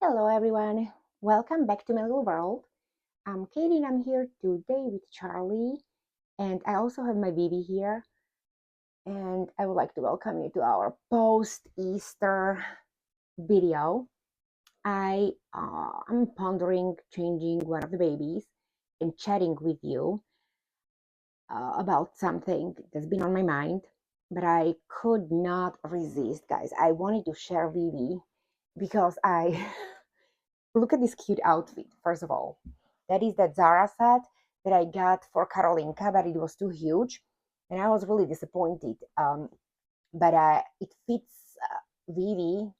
Hello everyone, welcome back to my little world. I'm Katie and I'm here today with Charlie, and I also have my baby here. And I would like to welcome you to our post Easter video. I'm pondering changing one of the babies and chatting with you about something that's been on my mind, but I could not resist, guys. I wanted to share Vivi because I look at this cute outfit, first of all. That is that Zara set that I got for Karolinka, but it was too huge. And I was really disappointed. But it fits Vivi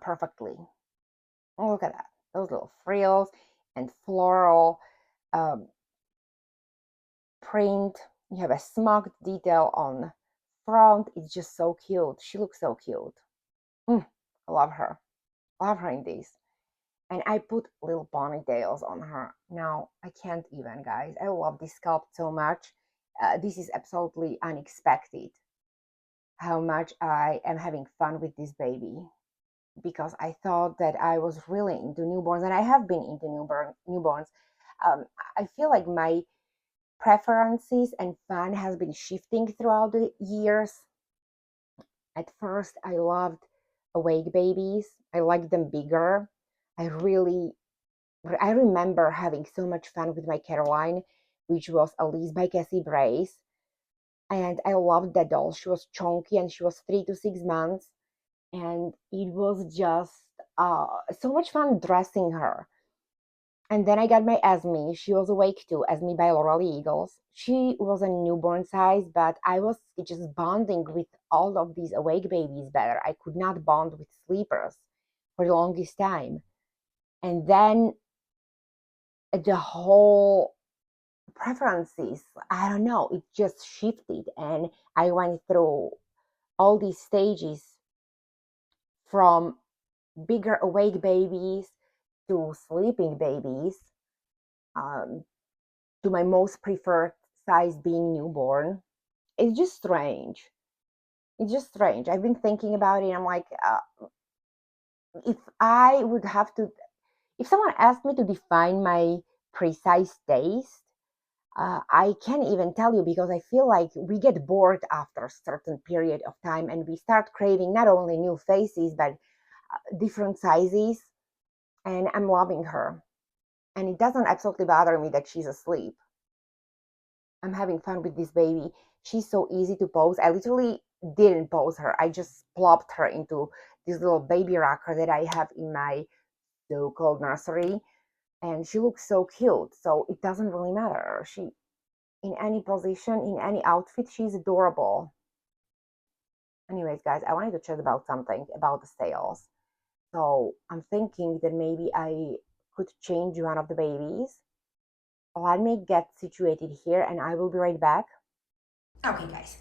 perfectly. Oh, look at that. Those little frills and floral um, print. You have a smoked detail on front. It's just so cute. She looks so cute. I love her. Love her in this. And I put little ponytails on her. Now, I can't even, guys. I love this sculpt so much. This is absolutely unexpected how much I am having fun with this baby because I thought that I was really into newborns, and I have been into newborns. Um, I feel like my preferences and fun has been shifting throughout the years. At first, I loved awake babies. I liked them bigger. I remember having so much fun with my Caroline, which was Elise by Cassie Brace. And I loved that doll. She was chunky and she was 3 to 6 months. And it was just so much fun dressing her. And then I got my Esme. She was awake too, Esme by Laura Eagles. She was a newborn size, but I was just bonding with all of these awake babies better. I could not bond with sleepers for the longest time. And then the whole preferences, I don't know, it just shifted. And I went through all these stages from bigger awake babies to sleeping babies, um, to my most preferred size being newborn. It's just strange. It's just strange. I've been thinking about it. I'm like, if I would have to, if someone asked me to define my precise taste, I can't even tell you because I feel like we get bored after a certain period of time and we start craving not only new faces but different sizes. And I'm loving her. And it doesn't absolutely bother me that she's asleep. I'm having fun with this baby. She's so easy to pose. I literally didn't pose her. I just plopped her into this little baby rocker that I have in my so-called nursery. And she looks so cute. So it doesn't really matter. She in any position, in any outfit, she's adorable. Anyways, guys, I wanted to chat about something about the sales. So I'm thinking that maybe I could change one of the babies. Let me get situated here and I will be right back. Okay, guys.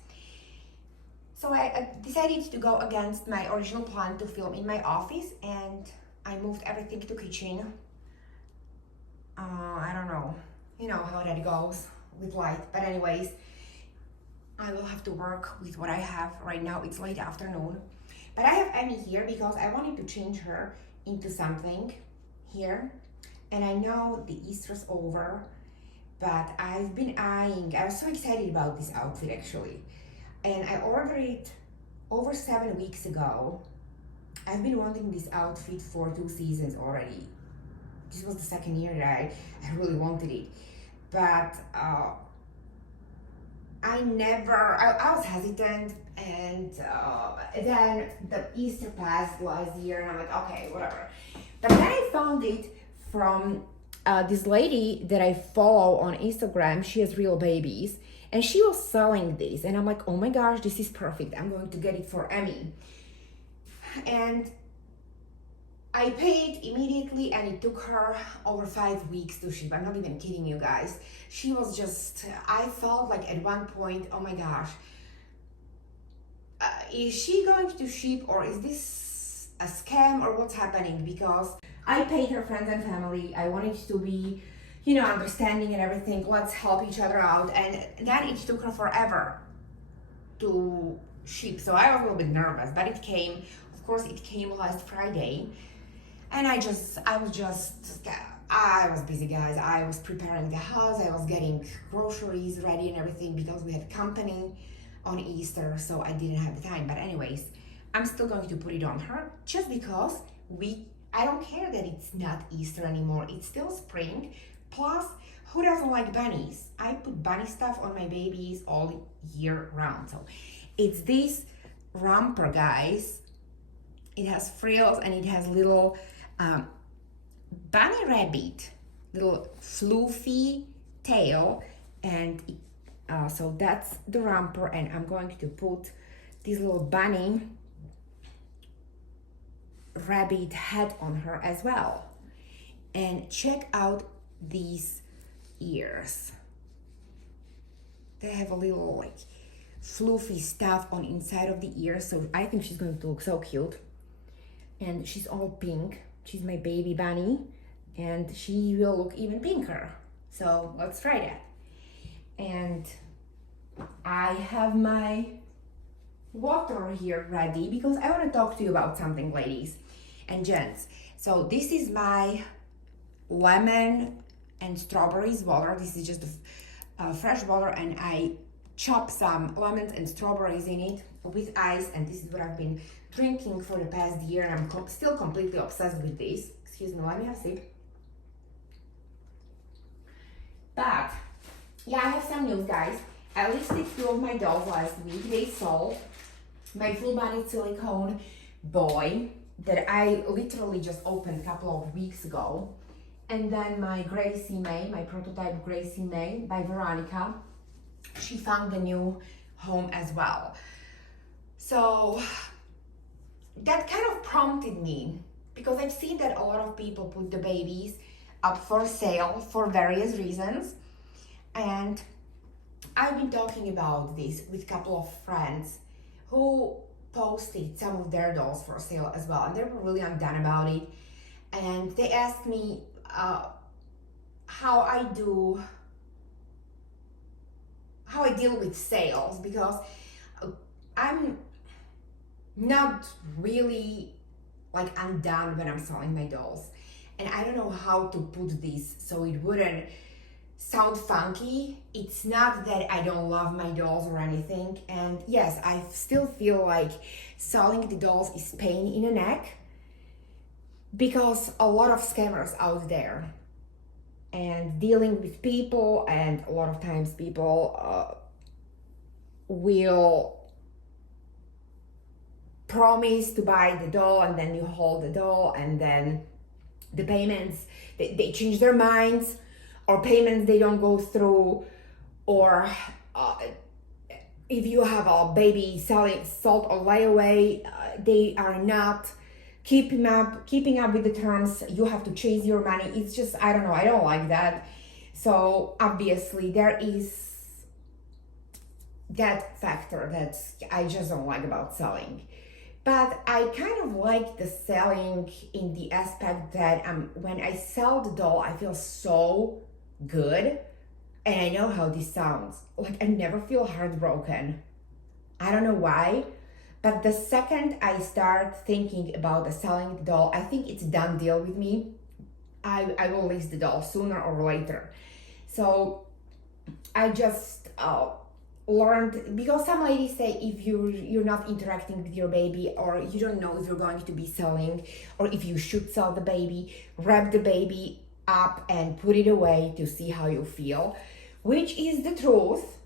So I decided to go against my original plan to film in my office, and I moved everything to kitchen. I don't know, you know how that goes with light. But anyways, I will have to work with what I have right now. It's late afternoon. But I have Emmy here because I wanted to change her into something here. And I know the Easter's over, but I've been eyeing, I was so excited about this outfit actually. And I ordered it over 7 weeks ago. I've been wanting this outfit for 2 seasons already. This was the second year that I really wanted it. But I was hesitant, and then the Easter passed last year, and I'm like, okay, whatever. But then I found it from this lady that I follow on Instagram. She has real babies, and she was selling this, and I'm like, oh my gosh, this is perfect. I'm going to get it for Emmy. And I paid immediately, and it took her over 5 weeks to ship. I'm not even kidding you guys. She was just, I felt like at one point, oh my gosh, is she going to ship, or is this a scam, or what's happening? Because I paid her friends and family. I wanted to be, understanding and everything. Let's help each other out. And then it took her forever to ship. So I was a little bit nervous, but it came. Of course, it came last Friday. And I was busy, guys. I was preparing the house, I was getting groceries ready and everything because we had company on Easter, so I didn't have the time. But anyways, I'm still going to put it on her just because I don't care that it's not Easter anymore. It's still spring. Plus, who doesn't like bunnies? I put bunny stuff on my babies all year round. So it's this romper, guys. It has frills and it has little bunny rabbit, little fluffy tail, and so that's the romper. And I'm going to put this little bunny rabbit head on her as well. And check out these ears. They have a little like fluffy stuff on inside of the ears, so I think she's going to look so cute. And she's all pink. She's my baby bunny, and she will look even pinker. So let's try that. And I have my water here ready because I want to talk to you about something, ladies and gents. So this is my lemon and strawberries water. This is just fresh water, and I chop some lemons and strawberries in it with ice, and this is what I've been drinking for the past year, and I'm still completely obsessed with this. Excuse me, let me have a sip. But yeah, I have some news, guys. I listed 2 of my dolls last week. They sold. My full-bodied silicone boy that I literally just opened a couple of weeks ago, and then my Gracie May, my prototype Gracie May by Veronica. She found a new home as well. So that kind of prompted me, because I've seen that a lot of people put the babies up for sale for various reasons, and I've been talking about this with a couple of friends who posted some of their dolls for sale as well, and they were really undone about it. And they asked me how I deal with sales, because I'm not really like undone when I'm selling my dolls, and I don't know how to put this so it wouldn't sound funky. It's not that I don't love my dolls or anything, and yes, I still feel like selling the dolls is pain in the neck because a lot of scammers out there, and dealing with people, and a lot of times people will promise to buy the doll, and then you hold the doll, and then the payments, they change their minds, or payments they don't go through, or if you have a baby sold or layaway, they are not keeping up with the terms. You have to chase your money. It's just, I don't know, I don't like that. So obviously there is that factor that I just don't like about selling. But I kind of like the selling in the aspect that when I sell the doll, I feel so good. And I know how this sounds. Like, I never feel heartbroken. I don't know why. But the second I start thinking about selling the doll, I think it's a done deal with me. I will list the doll sooner or later. So I just learned, because some ladies say if you're not interacting with your baby, or you don't know if you're going to be selling, or if you should sell the baby, wrap the baby up and put it away to see how you feel, which is the truth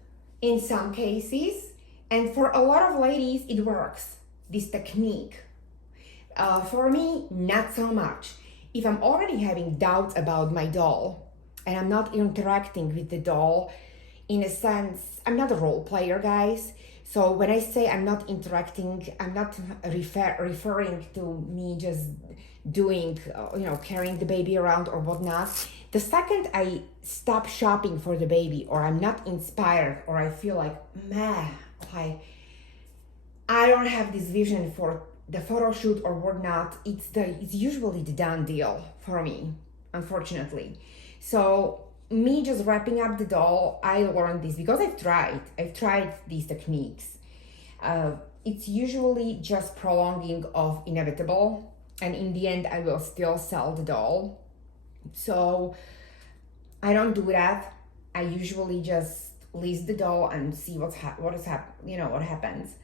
in some cases. And for a lot of ladies, it works, this technique. For me, not so much. If I'm already having doubts about my doll, and I'm not interacting with the doll, in a sense, I'm not a role player, guys. So when I say I'm not interacting, I'm not referring to me just doing, carrying the baby around or whatnot. The second I stop shopping for the baby, or I'm not inspired, or I feel like, I don't have this vision for the photo shoot or whatnot, it's usually the done deal for me, unfortunately. So me just wrapping up the doll, I learned this because I've tried these techniques. It's usually just prolonging of inevitable. and in the end I will still sell the doll. So I don't do that. I usually just list the doll and see what happens.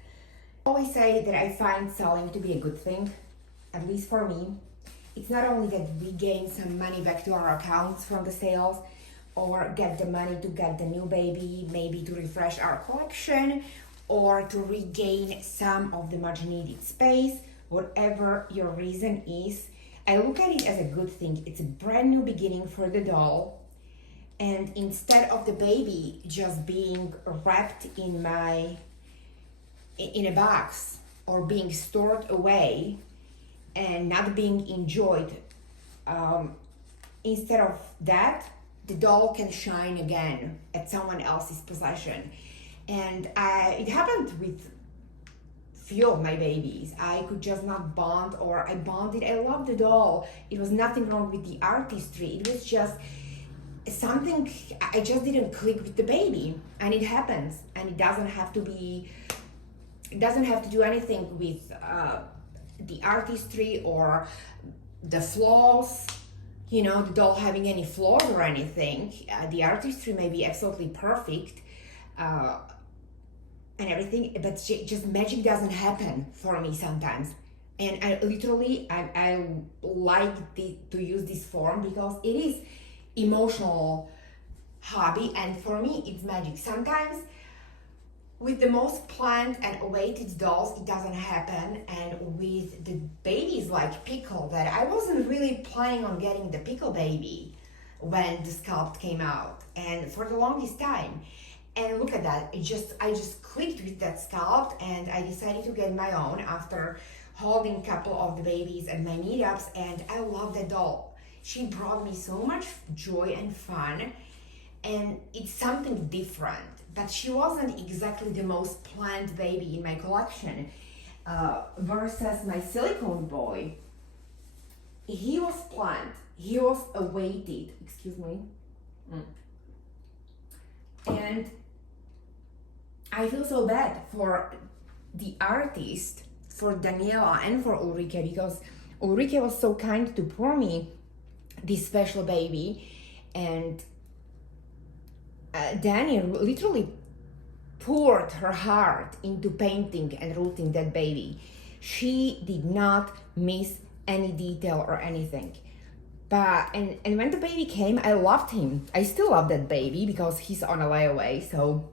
I always say that I find selling to be a good thing, at least for me. It's not only that we gain some money back to our accounts from the sales, or get the money to get the new baby, maybe to refresh our collection, or to regain some of the much needed space, whatever your reason is. I look at it as a good thing. It's a brand new beginning for the doll. And instead of the baby just being wrapped in a box or being stored away and not being enjoyed, instead of that, the doll can shine again at someone else's possession. And it happened with few of my babies. I could just not bond, or I bonded. I love the doll. It was nothing wrong with the artistry. It was just something, I just didn't click with the baby. And it happens. And it doesn't have to do anything with the artistry or the flaws, the doll having any flaws or anything. The artistry may be absolutely perfect and everything, but just magic doesn't happen for me sometimes. And I like to use this form because it is emotional hobby, and for me it's magic. Sometimes with the most planned and awaited dolls, it doesn't happen. And with the babies like Pickle, that I wasn't really planning on getting the Pickle baby when the sculpt came out, and for the longest time. And look at that, I just clicked with that sculpt, and I decided to get my own after holding a couple of the babies at my meetups, and I love that doll. She brought me so much joy and fun, and it's something different. But she wasn't exactly the most planned baby in my collection, versus my Silicone boy. He was planned, he was awaited, excuse me. And I feel so bad for the artist, for Daniela and for Ulrike, because Ulrike was so kind to pour me this special baby, and Dani literally poured her heart into painting and rooting that baby. She did not miss any detail or anything. But and when the baby came, I loved him. I still love that baby because he's on a layaway, so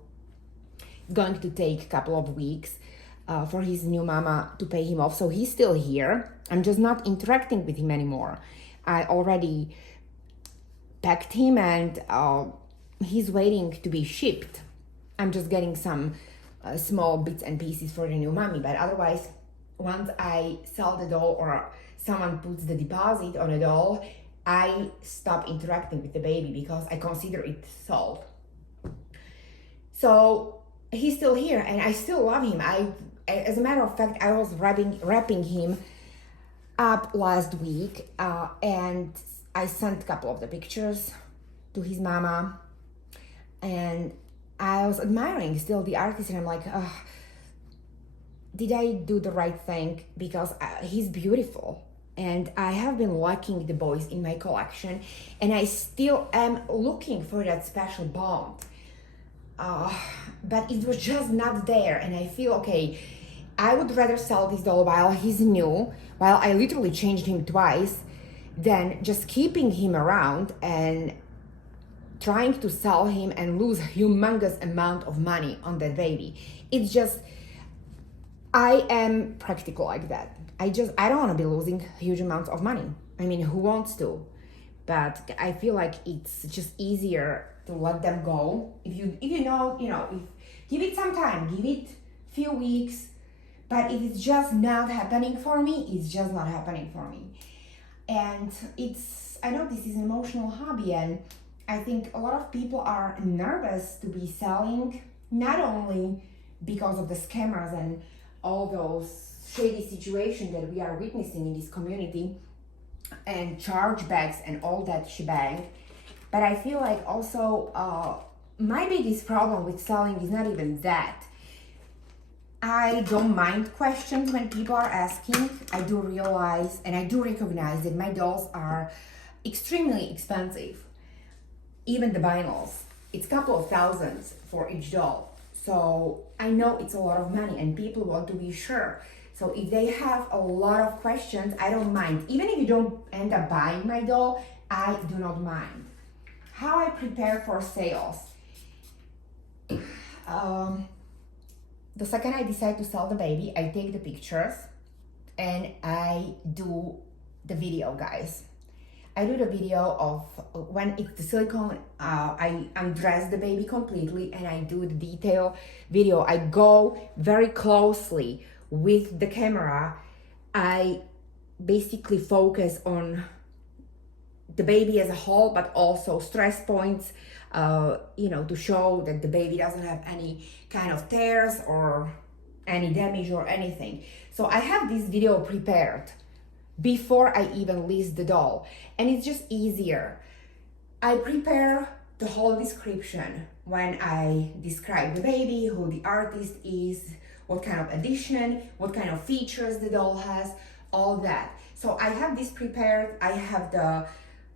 it's going to take a couple of weeks for his new mama to pay him off. So he's still here. I'm just not interacting with him anymore. I already packed him, and he's waiting to be shipped. I'm just getting some small bits and pieces for the new mommy. But otherwise, once I sell the doll or someone puts the deposit on a doll, I stop interacting with the baby because I consider it sold. So he's still here, and I still love him. As a matter of fact, I was wrapping him up last week, and I sent a couple of the pictures to his mama, and I was admiring still the artist, and I'm like, did I do the right thing? Because he's beautiful, and I have been liking the boys in my collection, and I still am looking for that special bond. But it was just not there, and I feel, okay, I would rather sell this doll while he's new, while I literally changed him twice, than just keeping him around and trying to sell him and lose humongous amount of money on that baby. It's just, I am practical like that. I don't want to be losing huge amounts of money. I mean, who wants to? But I feel like it's just easier to let them go. If give it some time, give it few weeks. But if it's just not happening for me, it's just not happening for me. And I know this is an emotional hobby, and I think a lot of people are nervous to be selling, not only because of the scammers and all those shady situations that we are witnessing in this community, and chargebacks and all that shebang, but I feel like also my biggest problem with selling is not even that. I don't mind questions when people are asking. I do realize and I do recognize that my dolls are extremely expensive. Even the vinyls, it's a couple of thousands for each doll. So I know it's a lot of money and people want to be sure. So if they have a lot of questions, I don't mind. Even if you don't end up buying my doll, I do not mind. How I prepare for sales. The second I decide to sell the baby, I take the pictures and I do the video, guys. I do the video of when it's the silicone, I undress the baby completely and I do the detail video. I go very closely with the camera. I basically focus on the baby as a whole, but also stress points, to show that the baby doesn't have any kind of tears or any damage or anything. So I have this video prepared before I even list the doll, and it's just easier. I prepare the whole description when I describe the baby, who the artist is, what kind of addition, what kind of features the doll has, all that. So I have this prepared. I have the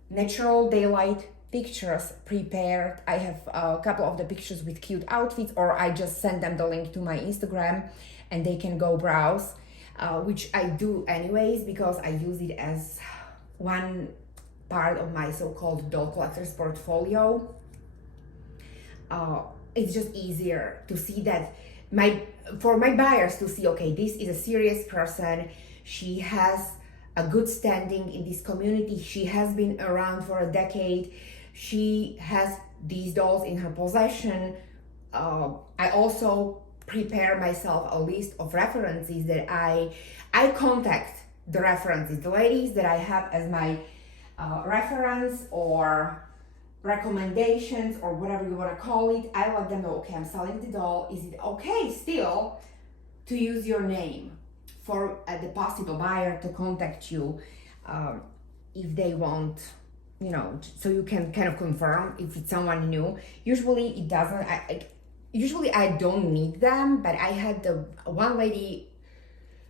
natural daylight pictures prepared. I have a couple of the pictures with cute outfits, or I just send them the link to my Instagram and they can go browse, which I do anyways because I use it as one part of my so-called doll collector's portfolio. It's just easier to see that for my buyers to see, okay, this is a serious person. She has a good standing in this community. She has been around for a decade. She has these dolls in her possession. I also prepare myself a list of references that I contact the references, the ladies that I have as my reference or recommendations or whatever you want to call it. I let them know, okay, I'm selling the doll. Is it okay still to use your name for the possible buyer to contact you if they want, so you can kind of confirm if it's someone new. Usually it doesn't. Usually I don't need them, but I had the one lady,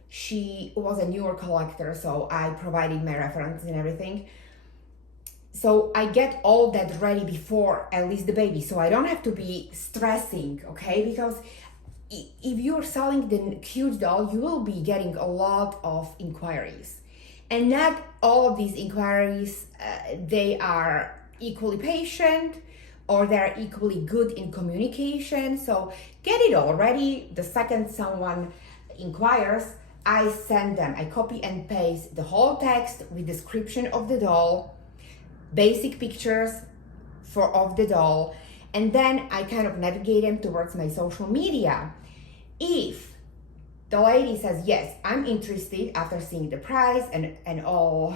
she was a newer collector, so I provided my reference and everything. So I get all that ready before I list the baby, so I don't have to be stressing, okay? Because if you're selling the cute doll, you will be getting a lot of inquiries. And not all of these inquiries, they are equally patient or they're equally good in communication. So get it all ready. The second someone inquires, I send them, I copy and paste the whole text with description of the doll, basic pictures of the doll, and then I kind of navigate them towards my social media. If the lady says, yes, I'm interested after seeing the price and all,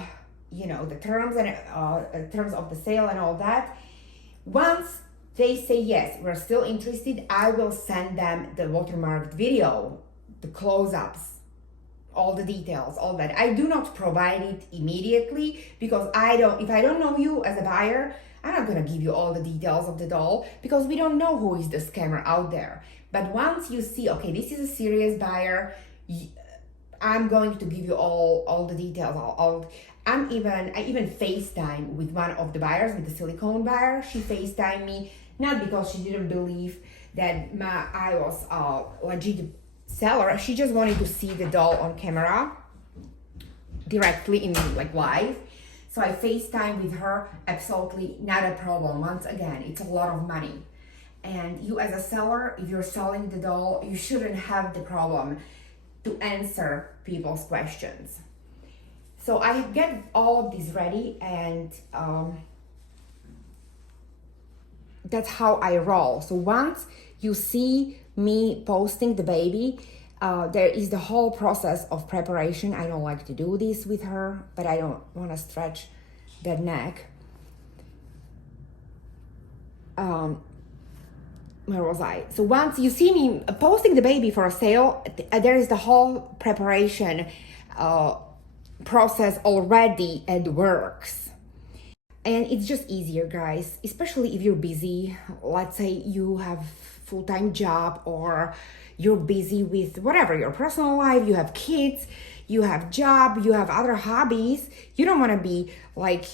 the terms and terms of the sale and all that, once they say, yes, we're still interested, I will send them the watermarked video, the close-ups, all the details, all that. I do not provide it immediately because if I don't know you as a buyer, I'm not gonna give you all the details of the doll because we don't know who is the scammer out there. But once you see, okay, this is a serious buyer, I'm going to give you all the details. I even FaceTime with one of the buyers, with the silicone buyer. She FaceTimed me, not because she didn't believe that I was a legit seller. She just wanted to see the doll on camera directly in live. So I FaceTime with her, absolutely not a problem. Once again, it's a lot of money. And you as a seller, if you're selling the doll, you shouldn't have the problem to answer people's questions. So I get all of this ready and that's how I roll. So once you see me posting the baby, there is the whole process of preparation. I don't like to do this with her, but I don't want to stretch that neck. Where was I? So once you see me posting the baby for a sale, there is the whole preparation process already at works. And it's just easier, guys, especially if you're busy. Let's say you have full-time job, or you're busy with whatever, your personal life, you have kids, you have job, you have other hobbies, you don't want to be like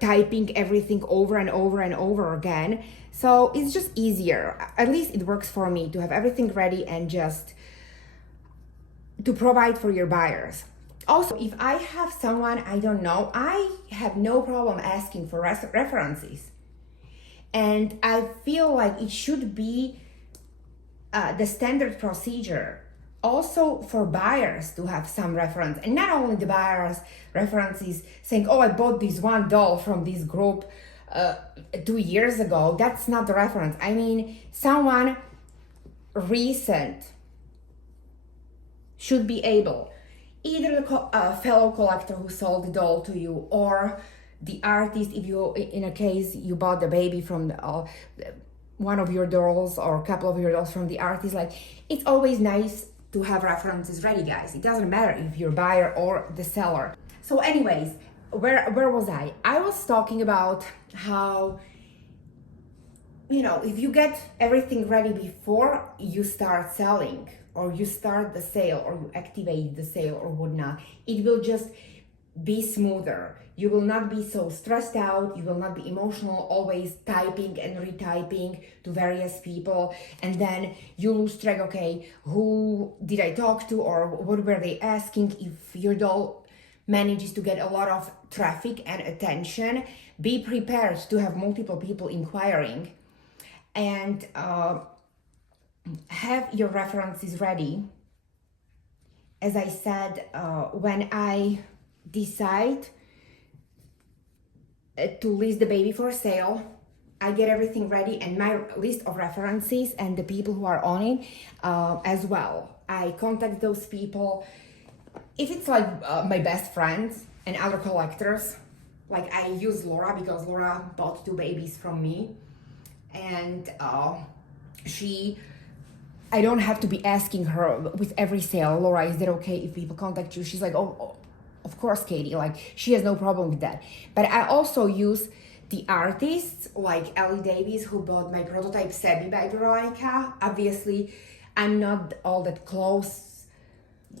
typing everything over and over and over again. So it's just easier, at least it works for me, to have everything ready and just to provide for your buyers. Also, if I have someone I don't know, I have no problem asking for references. And I feel like it should be the standard procedure also for buyers to have some reference. And not only the buyers' references saying, oh, I bought this one doll from this group 2 years ago. That's not the reference. I mean, someone recent should be able, either the fellow collector who sold the doll to you, or the artist, if you, in a case you bought the baby from the, one of your dolls or a couple of your dolls from the artist. Like, it's always nice to have references ready, guys. It doesn't matter if you're buyer or the seller. So anyways, where was I? I was talking about how, you know, if you get everything ready before you start selling, or you start the sale, or you activate the sale or whatnot, it will just be smoother. You will not be so stressed out. You will not be emotional, always typing and retyping to various people. And then you lose track, okay, who did I talk to, or what were they asking? If your doll manages to get a lot of traffic and attention, be prepared to have multiple people inquiring. And have your references ready. As I said, when I decide to list the baby for sale, I get everything ready, and my list of references and the people who are on it as well. I contact those people. If it's like my best friends and other collectors, like I use Laura because Laura bought 2 babies from me, and I don't have to be asking her with every sale, Laura, is that okay if people contact you? She's like, oh, of course, Katie, like she has no problem with that. But I also use the artists like Ellie Davis, who bought my prototype Sebi by Veronica. Obviously, I'm not all that close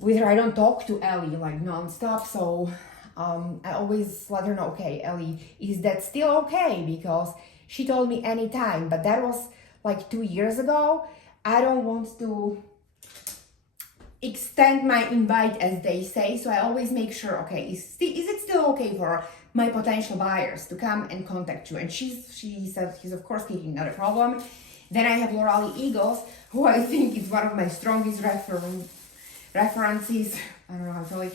with her. I don't talk to Ellie like nonstop, so I always let her know, okay, Ellie, is that still okay? Because she told me anytime, but that was like 2 years ago. I don't want to extend my invite, as they say, so I always make sure, okay, is it still okay for my potential buyers to come and contact you? And she said, he's of course keeping, not a problem. Then I have Laura Eagles, who I think is one of my strongest references. I don't know how to tell it.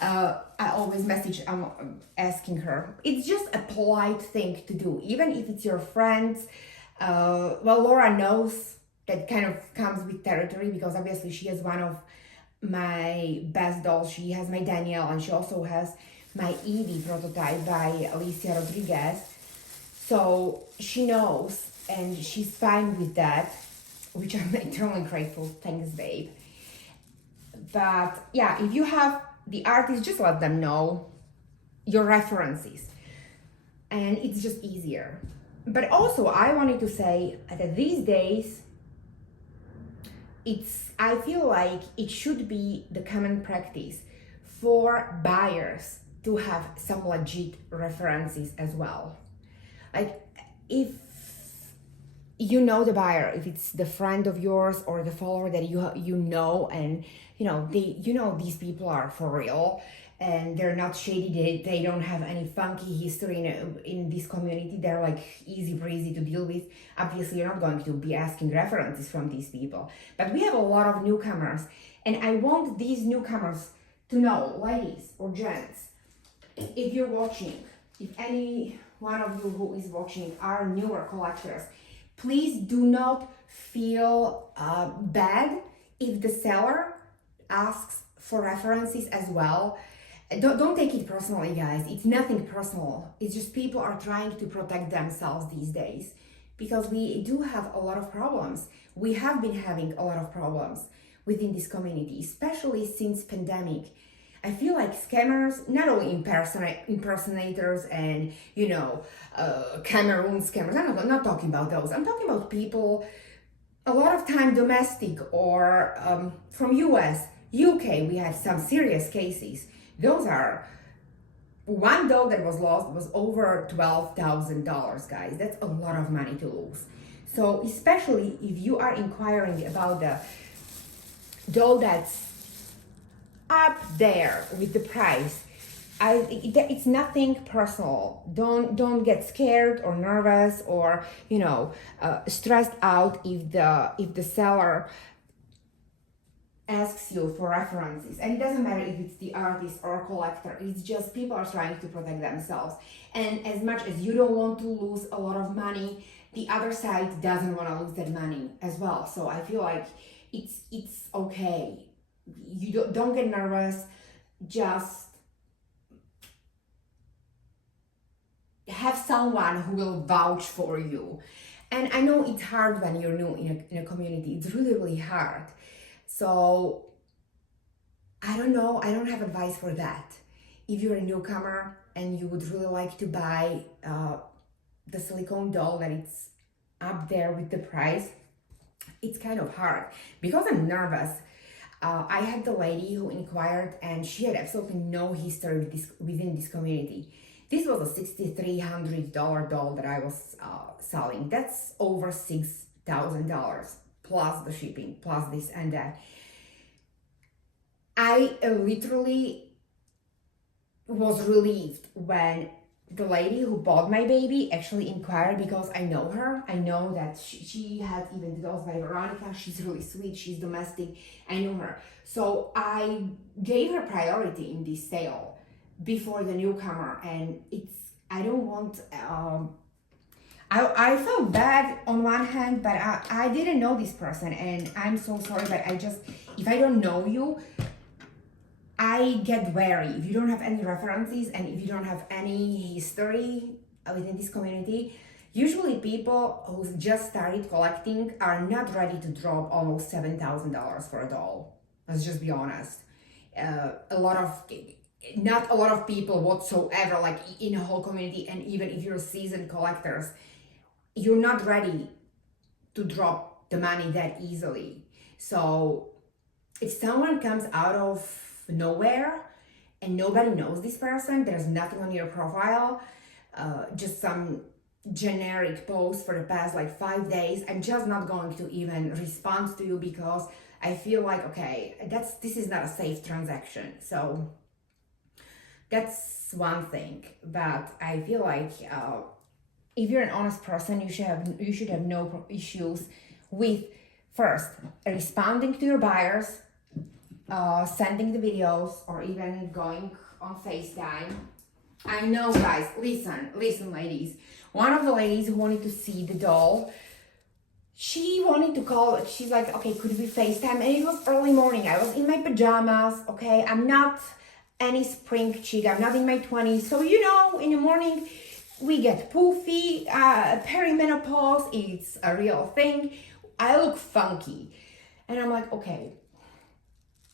I always message, I'm asking her. It's just a polite thing to do, even if it's your friends. Well, Laura knows that kind of comes with territory, because obviously she has one of my best dolls. She has my Danielle, and she also has my Evie prototype by Alicia Rodriguez. So she knows, and she's fine with that, which I'm eternally grateful. Thanks, babe. But yeah, if you have the artist, just let them know your references, and it's just easier. But also, I wanted to say that these days, I feel like it should be the common practice for buyers to have some legit references as well. Like, if you know the buyer, if it's the friend of yours or the follower that you know, and these people are for real and they're not shady, they don't have any funky history in this community, they're like easy breezy to deal with. Obviously, you're not going to be asking references from these people. But we have a lot of newcomers, and I want these newcomers to know, ladies or gents, if you're watching, if any one of you who is watching are newer collectors, please do not feel bad if the seller asks for references as well. Don't take it personally, guys. It's nothing personal. It's just people are trying to protect themselves these days, because we do have a lot of problems. We have been having a lot of problems within this community, especially since pandemic. I feel like scammers, not only impersonators and, Cameroon scammers. I'm not talking about those. I'm talking about people a lot of time domestic or from US, UK, we had some serious cases. Those are one doll that was lost was over $12,000, guys. That's a lot of money to lose. So especially if you are inquiring about the doll that's up there with the price, it's nothing personal. Don't get scared or nervous or stressed out if the seller asks you for references. And it doesn't matter if it's the artist or collector, it's just people are trying to protect themselves. And as much as you don't want to lose a lot of money, the other side doesn't want to lose that money as well. So I feel like it's okay. You don't get nervous, just have someone who will vouch for you. And I know it's hard when you're new in a community. It's really, really hard. So I don't know. I don't have advice for that. If you're a newcomer and you would really like to buy the silicone doll that it's up there with the price, it's kind of hard because I'm nervous. I had the lady who inquired and she had absolutely no history within this community. This was a $6,300 doll that I was selling. That's over $6,000 plus the shipping, plus this and that. I literally was relieved when the lady who bought my baby actually inquired because I know her. I know that she had even the dolls by Veronica. She's really sweet. She's domestic. I know her. So I gave her priority in this sale before the newcomer. And I don't want, I felt bad on one hand, but I didn't know this person. And I'm so sorry, but if I don't know you, I get wary. If you don't have any references and if you don't have any history within this community, usually people who just started collecting are not ready to drop almost $7,000 for a doll. Let's just be honest. Not a lot of people whatsoever, like in a whole community, and even if you're seasoned collectors, you're not ready to drop the money that easily. So if someone comes out of nowhere and nobody knows this person, there's nothing on your profile, just some generic post for the past like 5 days, I'm just not going to even respond to you because I feel like, okay, this is not a safe transaction. So that's one thing. But I feel like if you're an honest person, you should have no issues with first responding to your buyers, sending the videos, or even going on FaceTime. I know, guys, listen, ladies. One of the ladies who wanted to see the doll, she wanted to call. She's like, okay, could we FaceTime? And it was early morning. I was in my pajamas, okay? I'm not any spring chick. I'm not in my 20s. So, in the morning, we get poofy, perimenopause. It's a real thing. I look funky. And I'm like, okay,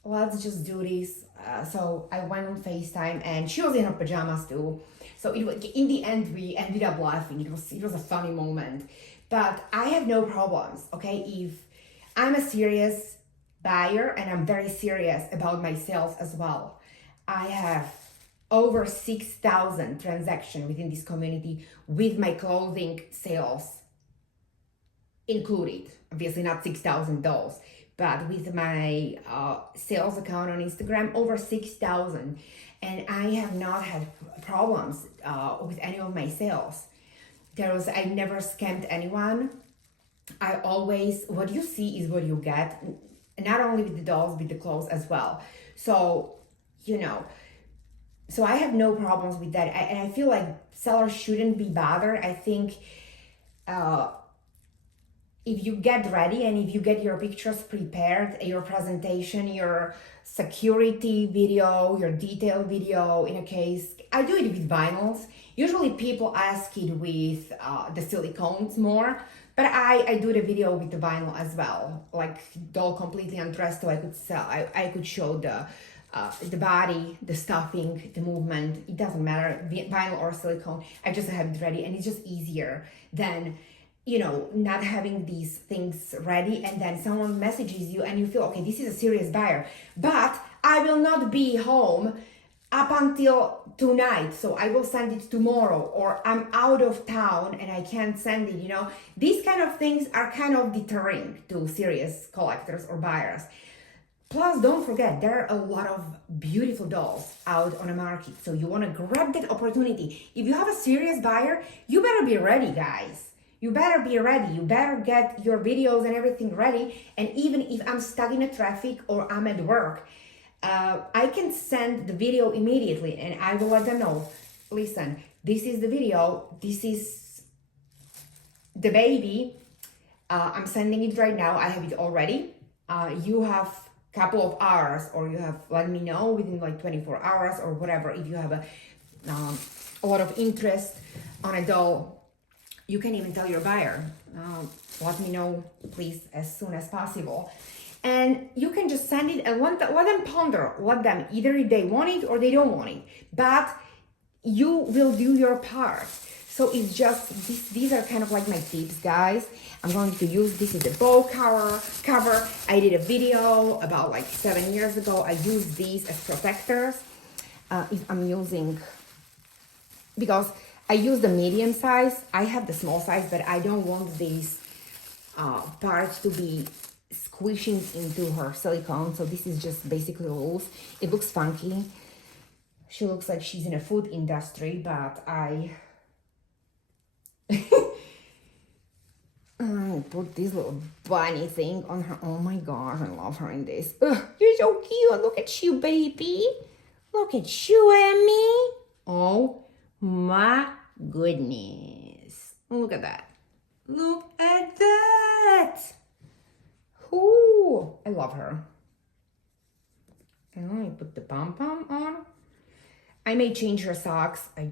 let's just do this. So I went on FaceTime and she was in her pajamas too. So in the end, we ended up laughing. It was a funny moment. But I have no problems, okay? If I'm a serious buyer and I'm very serious about my sales as well. I have over 6,000 transactions within this community with my clothing sales included. Obviously not 6,000 dolls. But with my sales account on Instagram, over 6,000. And I have not had problems with any of my sales. I never scammed anyone. What you see is what you get, not only with the dolls, with the clothes as well. So, so I have no problems with that. And I feel like sellers shouldn't be bothered. I think if you get ready and if you get your pictures prepared, your presentation, your security video, your detail video, in a case, I do it with vinyls. Usually people ask it with the silicones more, but I do the video with the vinyl as well, like doll completely undressed, so I could show the body, the stuffing, the movement. It doesn't matter, vinyl or silicone. I just have it ready, and it's just easier than not having these things ready, and then someone messages you and you feel, okay, this is a serious buyer, but I will not be home up until tonight, so I will send it tomorrow, or I'm out of town and I can't send it. These kind of things are kind of deterring to serious collectors or buyers. Plus, don't forget, there are a lot of beautiful dolls out on the market, so you want to grab that opportunity. If you have a serious buyer, you better be ready, guys. You better be ready. You better get your videos and everything ready. And even if I'm stuck in the traffic or I'm at work, I can send the video immediately and I will let them know, listen, this is the video, this is the baby, I'm sending it right now, I have it already. You have a couple of hours, or you have let me know within like 24 hours or whatever. If you have a lot of interest on a doll, you can even tell your buyer, let me know please as soon as possible. And you can just send it and let them ponder, let them, either if they want it or they don't want it, but you will do your part. So it's just, these are kind of like my tips, guys. I'm going to use, this is the bow cover. I did a video about like 7 years ago. I use these as protectors. If I'm using, because I use the medium size, I have the small size, but I don't want these parts to be squishing into her silicone. So this is just basically loose. It looks funky. She looks like she's in a food industry, but I put this little bunny thing on her. Oh my gosh, I love her in this. Ugh, you're so cute. Look at you, baby. Look at you, Emmy. Oh my goodness. Look at that. Look at that. Ooh, I love her. And let me put the pom-pom on. I may change her socks. I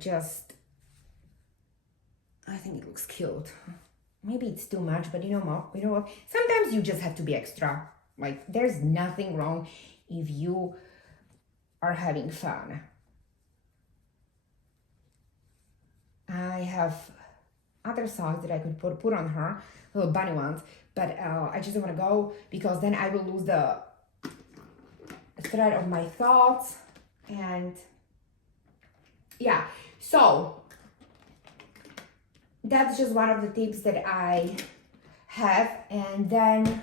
think it looks cute. Maybe it's too much, but you know what? Sometimes you just have to be extra. Like, there's nothing wrong if you are having fun. I have other socks that I could put on her, little bunny ones, but I just don't want to go because then I will lose the thread of my thoughts. And yeah, so that's just one of the tips that I have. And then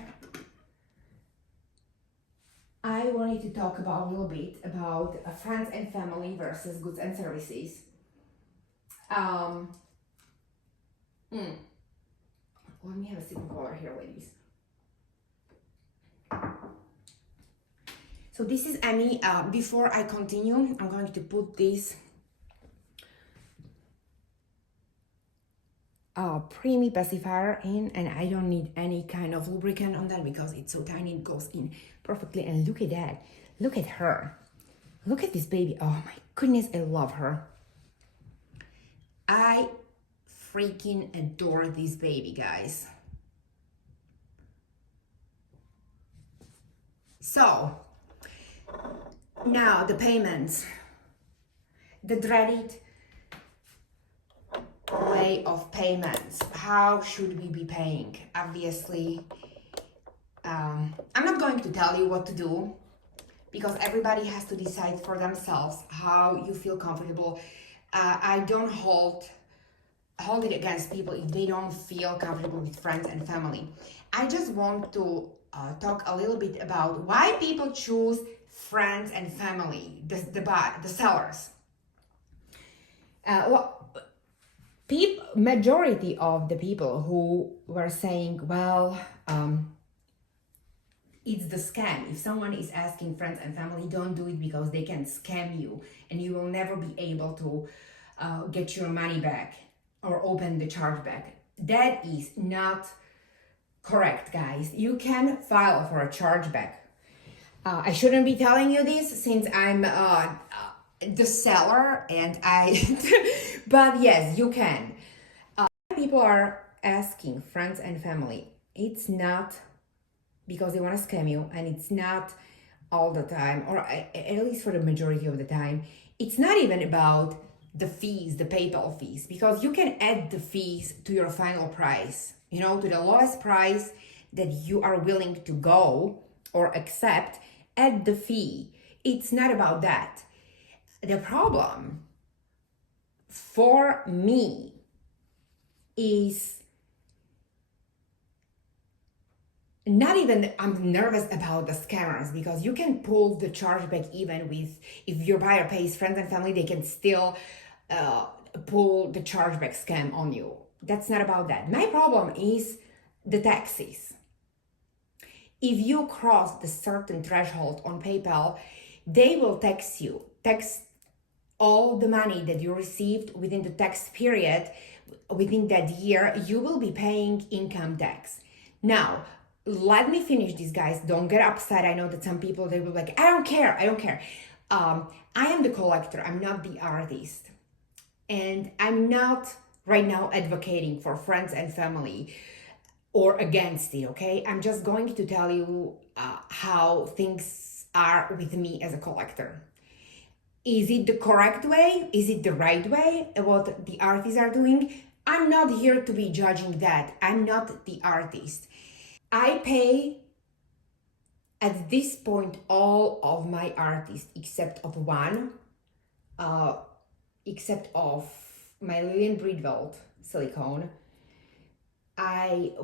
I wanted to talk about a little bit about friends and family versus goods and services. Let me have a sip of water here, ladies. So this is Emmy. Before I continue, I'm going to put this preemie pacifier in, and I don't need any kind of lubricant on that because it's so tiny, it goes in perfectly. And look at that. Look at her. Look at this baby. Oh my goodness, I love her. I freaking adore this baby, guys. So now the payments, the dreaded way of payments. How should we be paying? Obviously, I'm not going to tell you what to do because everybody has to decide for themselves how you feel comfortable. I don't hold it against people if they don't feel comfortable with friends and family. I just want to talk a little bit about why people choose friends and family, the sellers. Majority of the people who were saying, well, it's the scam. If someone is asking friends and family, don't do it because they can scam you and you will never be able to get your money back or open the chargeback. That is not correct, guys. You can file for a chargeback. I shouldn't be telling you this since I'm the seller and but yes, you can. People are asking friends and family. It's not because they want to scam you, and it's not all the time, or at least for the majority of the time. It's not even about the fees, the PayPal fees, because you can add the fees to your final price, to the lowest price that you are willing to go or accept, add the fee. It's not about that. The problem for me is not even I'm nervous about the scammers, because you can pull the chargeback even with, if your buyer pays friends and family, they can still uh, pull the chargeback scam on you. That's not about that. My problem is the taxes. If you cross the certain threshold on PayPal, they will tax all the money that you received within the tax period. Within that year, you will be paying income tax. Now, let me finish this, guys. Don't get upset. I know that some people, they will be like, I don't care. I am the collector. I'm not the artist. And I'm not right now advocating for friends and family or against it, okay? I'm just going to tell you how things are with me as a collector. Is it the correct way? Is it the right way? What the artists are doing? I'm not here to be judging that. I'm not the artist. I pay at this point all of my artists except of one, except of my Lillian Breedveld silicone.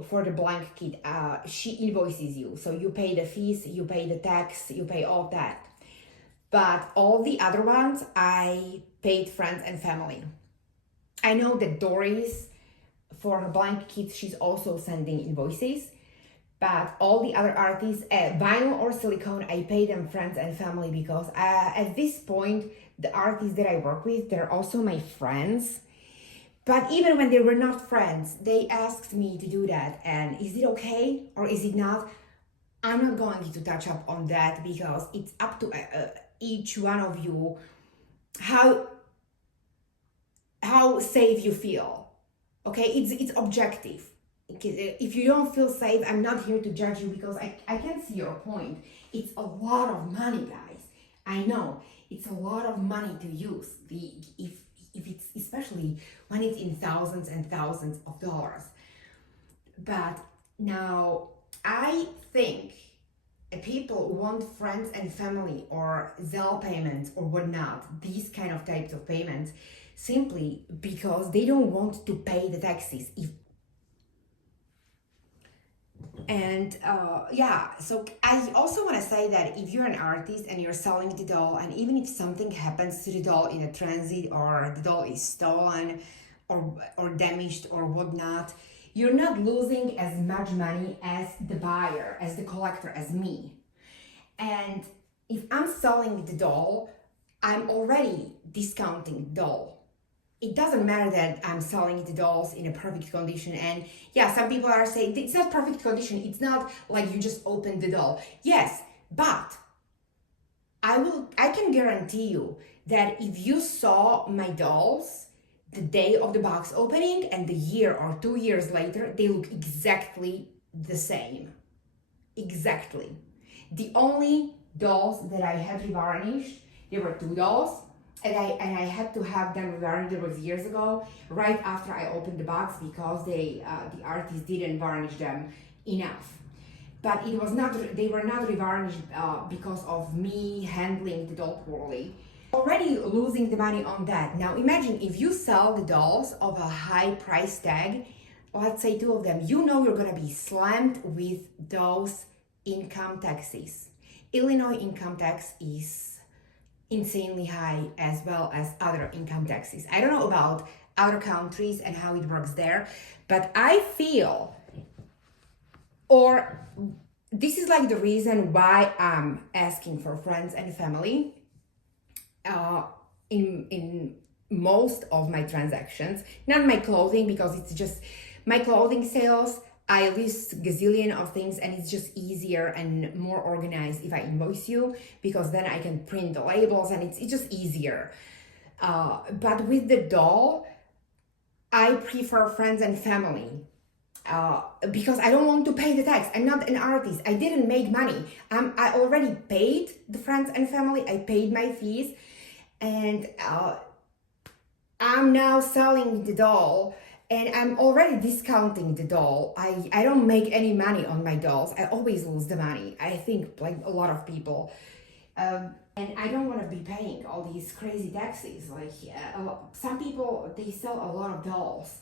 For the blank kit, she invoices you, so you pay the fees, you pay the tax, you pay all that. But all the other ones, I paid friends and family. I know that Doris, for her blank kits, she's also sending invoices. But all the other artists, vinyl or silicone, I pay them friends and family, because at this point, the artists that I work with, they're also my friends. But even when they were not friends, they asked me to do that. And is it okay or is it not? I'm not going to touch up on that, because it's up to each one of you how safe you feel. Okay, it's objective. If you don't feel safe, I'm not here to judge you, because I can see your point. It's a lot of money, guys. I know it's a lot of money to use. If it's, especially when it's in thousands and thousands of dollars. But now I think people want friends and family or Zelle payments or whatnot, these kind of types of payments, simply because they don't want to pay the taxes. So I also want to say that if you're an artist and you're selling the doll, and even if something happens to the doll in a transit, or the doll is stolen or damaged or whatnot, you're not losing as much money as the buyer, as the collector, as me. And if I'm selling the doll, I'm already discounting the doll. It doesn't matter that I'm selling the dolls in a perfect condition. And yeah, some people are saying it's not perfect condition. It's not like you just opened the doll. Yes, but I can guarantee you that if you saw my dolls the day of the box opening and the year or 2 years later, they look exactly the same. Exactly. The only dolls that I had revarnished, there were two dolls, and I had to have them revarnished. It was years ago, right after I opened the box, because the artist didn't varnish them enough. But they were not revarnished because of me handling the doll poorly. Already losing the money on that. Now imagine if you sell the dolls of a high price tag, let's say two of them, you're gonna be slammed with those income taxes. Illinois income tax is insanely high, as well as other income taxes. I don't know about other countries and how it works there, but I feel, or this is like the reason why I'm asking for friends and family in most of my transactions. Not my clothing, because it's just my clothing sales, I list gazillion of things, and it's just easier and more organized if I invoice you, because then I can print the labels, and it's just easier. But with the doll, I prefer friends and family, because I don't want to pay the tax. I'm not an artist. I didn't make money. I already paid the friends and family. I paid my fees, and I'm now selling the doll and I'm already discounting the doll. I don't make any money on my dolls. I always lose the money. I think like a lot of people. And I don't want to be paying all these crazy taxes. Like some people, they sell a lot of dolls.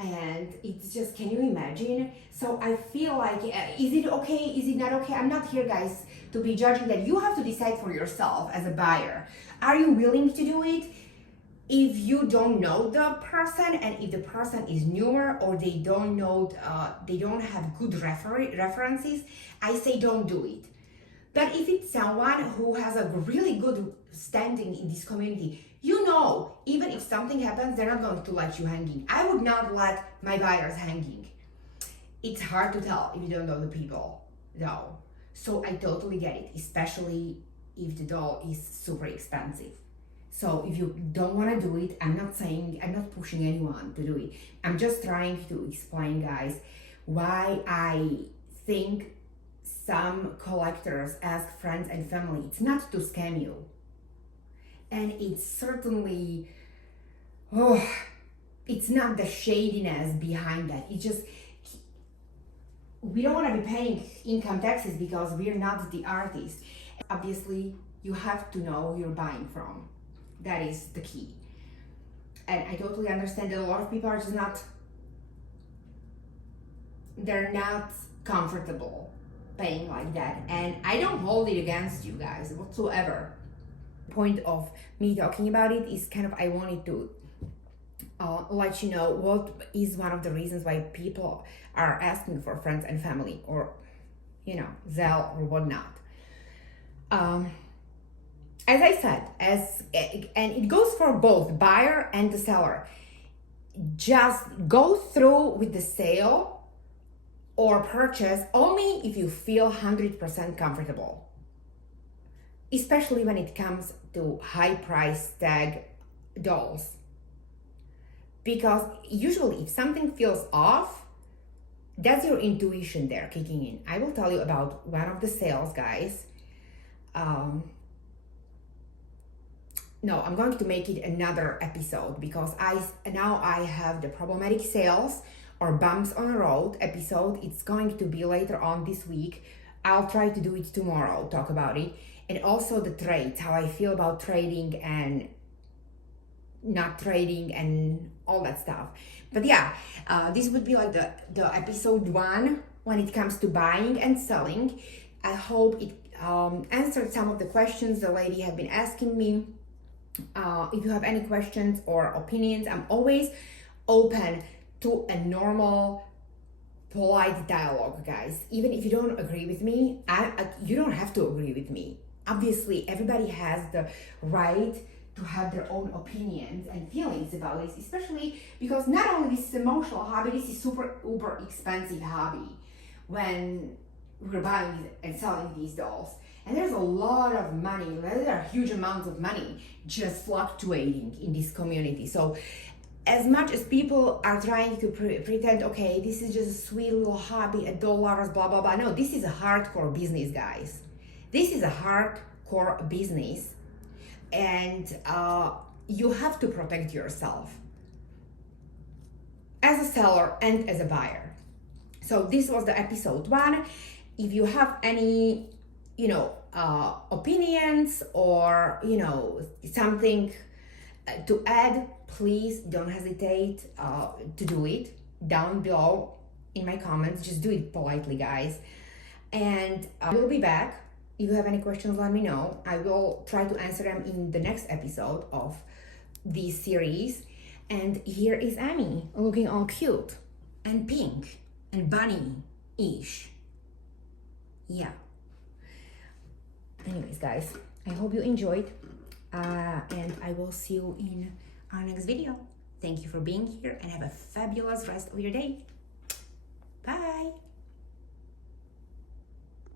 And it's just, can you imagine? So I feel like, is it okay? Is it not okay? I'm not here, guys, to be judging that. You have to decide for yourself as a buyer. Are you willing to do it? If you don't know the person and if the person is newer or they don't know, they don't have good references, I say don't do it. But if it's someone who has a really good standing in this community, you know, even if something happens, they're not going to let you hanging. I would not let my buyers hanging. It's hard to tell if you don't know the people, though. So I totally get it, especially if the doll is super expensive. So if you don't want to do it, I'm not pushing anyone to do it. I'm just trying to explain, guys, why I think some collectors ask friends and family. It's not to scam you. And it's certainly, it's not the shadiness behind that. It's just, we don't want to be paying income taxes because we're not the artist. Obviously, you have to know who you're buying from. That is the key. And I totally understand that a lot of people are just they're not comfortable paying like that. And I don't hold it against you guys whatsoever. Point of me talking about it is kind of, I wanted to let you know what is one of the reasons why people are asking for friends and family or, Zelle or whatnot. As I said, and it goes for both buyer and the seller. Just go through with the sale or purchase only if you feel 100% comfortable. Especially when it comes to high price tag dolls. Because usually if something feels off, that's your intuition there kicking in. I will tell you about one of the sales, guys. No, I'm going to make it another episode because I have the problematic sales or bumps on the road episode. It's going to be later on this week. I'll try to do it tomorrow, talk about it. And also the trades, how I feel about trading and not trading and all that stuff. But yeah, this would be like the episode 1 when it comes to buying and selling. I hope it answered some of the questions the lady had been asking me. If you have any questions or opinions, I'm always open to a normal, polite dialogue, guys. Even if you don't agree with me, you don't have to agree with me. Obviously, everybody has the right to have their own opinions and feelings about this, especially because not only this is emotional hobby, this is super uber expensive hobby when we're buying and selling these dolls. And there's a lot of money, there are huge amounts of money just fluctuating in this community. So as much as people are trying to pretend, okay, this is just a sweet little hobby, $1, blah, blah, blah. No, this is a hardcore business, guys. This is a hardcore business. And you have to protect yourself as a seller and as a buyer. So this was the episode 1. If you have any opinions or something to add, please don't hesitate to do it down below in my comments. Just do it politely, guys, and I will be back. If you have any questions, let me know. I will try to answer them in the next episode of this series. And here is Emmy looking all cute and pink and bunny-ish. Yeah. Anyways, guys, I hope you enjoyed, and I will see you in our next video. Thank you for being here and have a fabulous rest of your day. Bye.